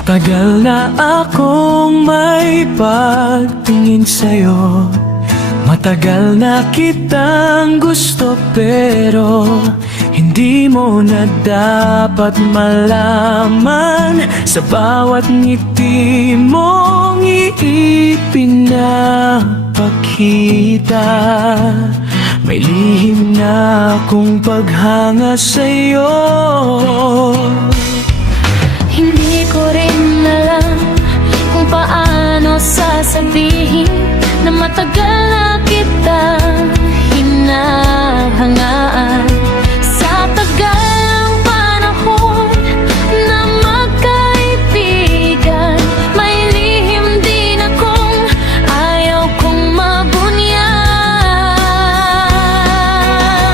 Matagal na akong may pagtingin sa'yo. Matagal na kitang gusto pero hindi mo na dapat malaman. Sa bawat ngiti mong ipinapakita, may lihim na akong paghanga sa'yo. Hindi ko rin alam kung paano sasabihin na matagal na kitang hinahangaan. Sa tagal ng panahon na magkaibigan, may lihim din akong ayaw kong mabunyan.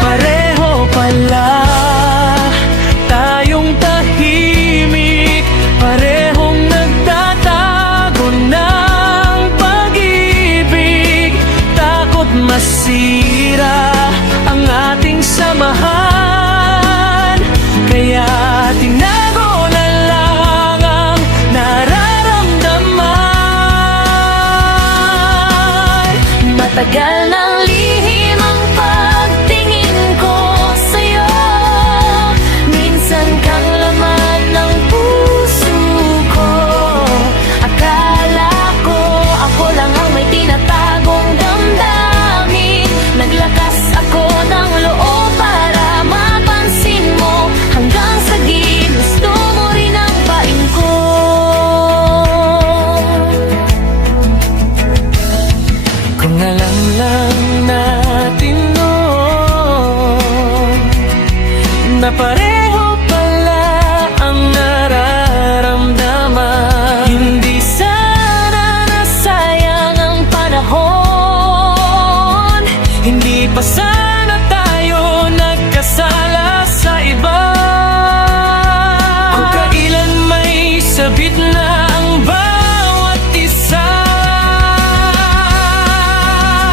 Pareho pala tayong tahimik, parehong nagtatago ng pag-ibig. Takot masira ang ating samahan, kaya tinago na lang ang nararamdaman. Matagal ng lihim ang pagtingin ko sa'yo. Minsan kang laman ng puso ko. Akala ko ako lang ang may tinatagong damdamin. Naglakas ako ng loob para mapansin mo. Hanggang sa ginusto mo rin ang pain ko. Kung alam lang natin noon na pareho pala ang nararamdaman, hindi sana nasayang ang panahon. Hindi pa sana tayo nagkasala sa iba. Kung kailan may sabit na ang bawat isa,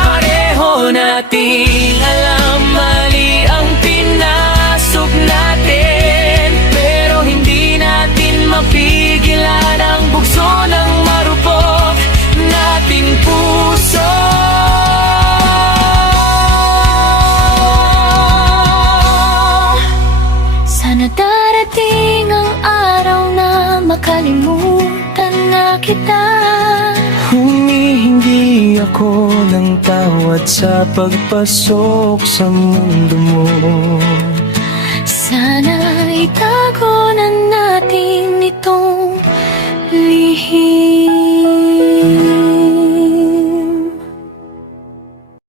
pareho nating alam mali ang pinasok natin, pero hindi natin mapigilan ang bugso ng marupok nating puso. Sana darating ang araw na makalimutan na kita. Humihingi ako ng tawad sa pagpasok sa mundo mo. Sana itago na natin itong